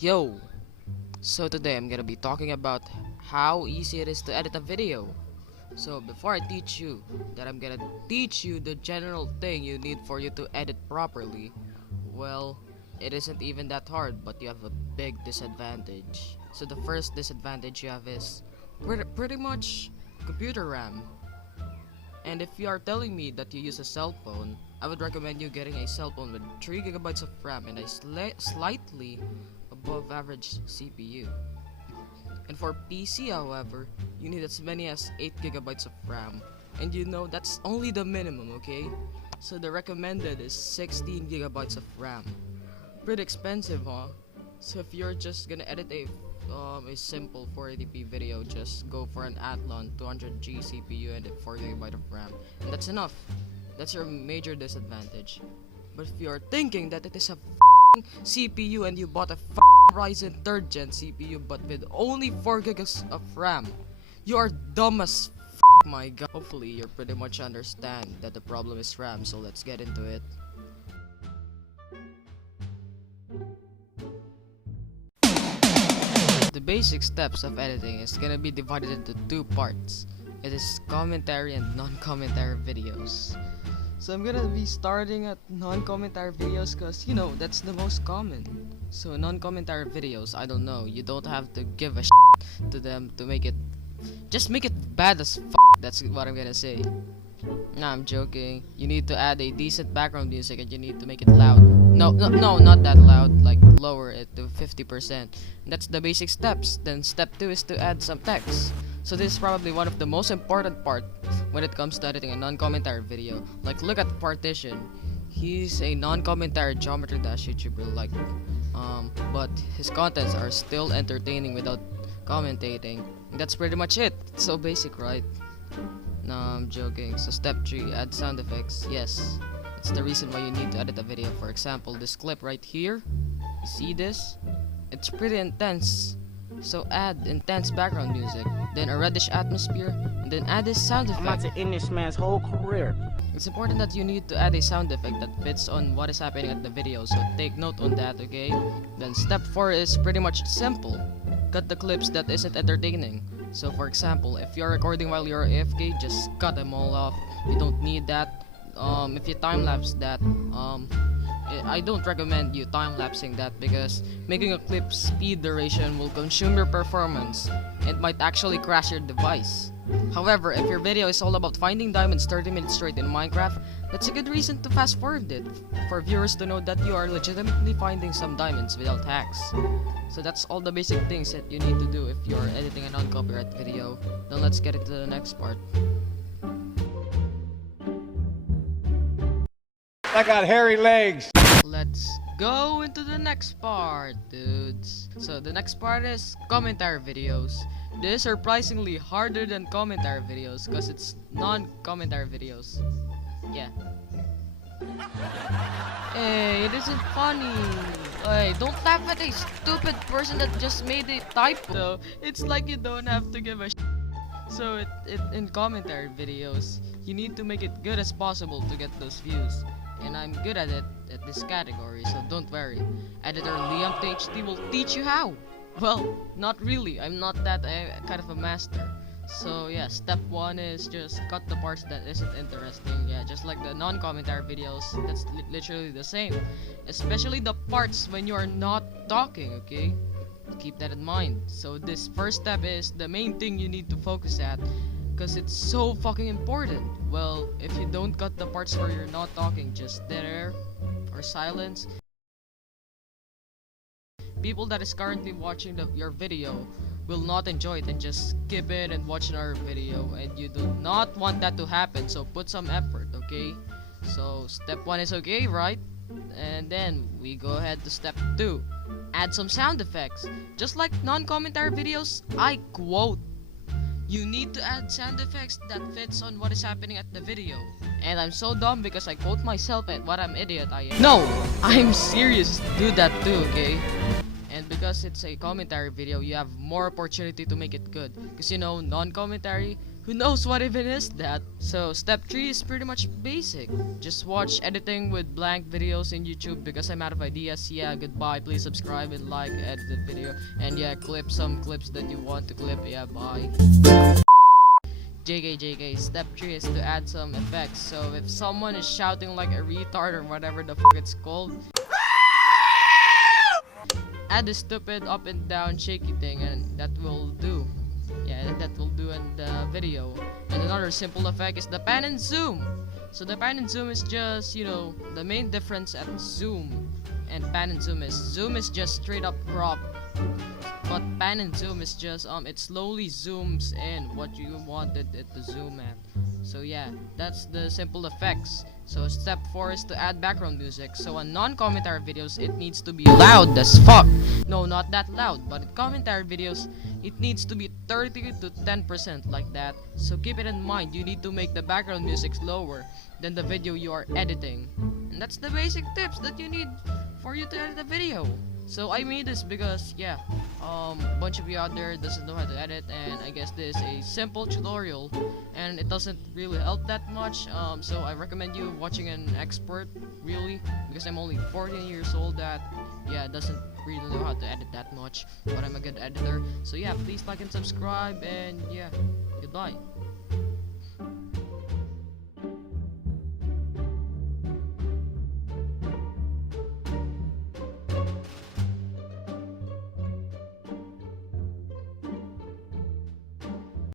Yo! So today I'm gonna be talking about how easy it is to edit a video. So before I teach you that, I'm gonna teach you the general thing you need for you to edit properly. Well, it isn't even that hard, but you have a big disadvantage. So the first disadvantage you have is pretty much computer RAM. And if you are telling me that you use a cell phone, I would recommend you getting a cell phone with 3 gigabytes of RAM and a slightly above average CPU. And for PC, however, you need as many as 8 gigabytes of RAM. And you know that's only the minimum, okay? So the recommended is 16 gigabytes of RAM. Pretty expensive, huh? So if you're just gonna edit a simple 480p video, just go for an Athlon 200G CPU and a 4 GB of RAM, and that's enough. That's your major disadvantage. But if you're thinking that it is a CPU and you bought a Ryzen 3rd gen CPU but with only 4 gigs of RAM, you are dumb as my god. Hopefully you pretty much understand that the problem is RAM, so let's get into it. The basic steps of editing is gonna be divided into 2 parts. It is commentary and non-commentary videos. So I'm gonna be starting at non-commentary videos because, you know, that's the most common. So non-commentary videos, I don't know, you don't have to give a to them to make it, just make it bad as that's what I'm gonna say. Nah, I'm joking. You need to add a decent background music and you need to make it loud. No, not that loud, like lower it to 50%. That's the basic steps. Then step 2 is to add some text. So this is probably one of the most important part when it comes to editing a non-commentary video. Like, look at Partition. He's a non-commentary geometry dash YouTuber, like, but his contents are still entertaining without commentating. That's pretty much it. It's so basic, right? No, I'm joking. So step 3, add sound effects. Yes, it's the reason why you need to edit a video. For example, this clip right here, you see this? It's pretty intense. So add intense background music, then a reddish atmosphere, and then add this sound effect. I'm about to end this man's whole career. It's important that you need to add a sound effect that fits on what is happening at the video, so take note on that, okay? Then step 4 is pretty much simple. Cut the clips that isn't entertaining. So for example, if you're recording while you're AFK, just cut them all off. You don't need that. If you time-lapse that, I don't recommend you time-lapsing that because making a clip speed duration will consume your performance and might actually crash your device. However, if your video is all about finding diamonds 30 minutes straight in Minecraft, that's a good reason to fast forward it, for viewers to know that you are legitimately finding some diamonds without hacks. So that's all the basic things that you need to do if you're editing a non-copyright video. Now let's get into the next part. I got hairy legs. Let's go into the next part, dudes. So the next part is commentary videos. This is surprisingly harder than commentary videos because it's non-commentary videos. Yeah. Hey, it isn't funny. Hey, don't laugh at a stupid person that just made a typo. It's like you don't have to give a So in commentary videos, you need to make it good as possible to get those views. And I'm good at it at this category, so don't worry. Editor LiamTHT will teach you how. Well, not really. I'm not that kind of a master. So yeah, step 1 is just cut the parts that isn't interesting. Yeah, just like the non-commentary videos, that's literally the same. Especially the parts when you are not talking, okay? Keep that in mind. So this first step is the main thing you need to focus at, because it's so fucking important. Well, if you don't cut the parts where you're not talking, just dead air or silence, people that is currently watching your video will not enjoy it and just skip it and watch another video, and you do not want that to happen, so put some effort, okay? So step 1 is okay, right? And then we go ahead to step 2, add some sound effects. Just like non-commentary videos, I quote, you need to add sound effects that fits on what is happening at the video. And I'm so dumb because I quote myself at what an idiot I am. No, I'm serious, do that too, okay? And because it's a commentary video, you have more opportunity to make it good. Because you know, non-commentary, who knows what even is that? So step 3 is pretty much basic. Just watch editing with blank videos in YouTube because I'm out of ideas. Yeah, goodbye. Please subscribe and like, edit the video, and yeah, clip some clips that you want to clip. Yeah, bye. JK, step 3 is to add some effects. So if someone is shouting like a retard or whatever the fuck it's called, add a stupid up and down shaky thing, and that will do. Yeah, that will do in the video. And another simple effect is the pan and zoom. So the pan and zoom is just, you know, the main difference at zoom and pan and zoom is just straight up crop, but pan and zoom is just it slowly zooms in what you wanted it to zoom at. So yeah, that's the simple effects. So step 4 is to add background music. So on non-commentary videos, it needs to be loud as fuck. No, not that loud, but in commentary videos, it needs to be 30 to 10% like that. So keep it in mind, you need to make the background music lower than the video you are editing. And that's the basic tips that you need for you to edit a video. So I made this because yeah, a bunch of you out there doesn't know how to edit, and I guess this is a simple tutorial and it doesn't really help that much. So I recommend you watching an expert, really, because I'm only 14 years old that yeah, doesn't really know how to edit that much, but I'm a good editor. So yeah, please like and subscribe, and yeah, goodbye.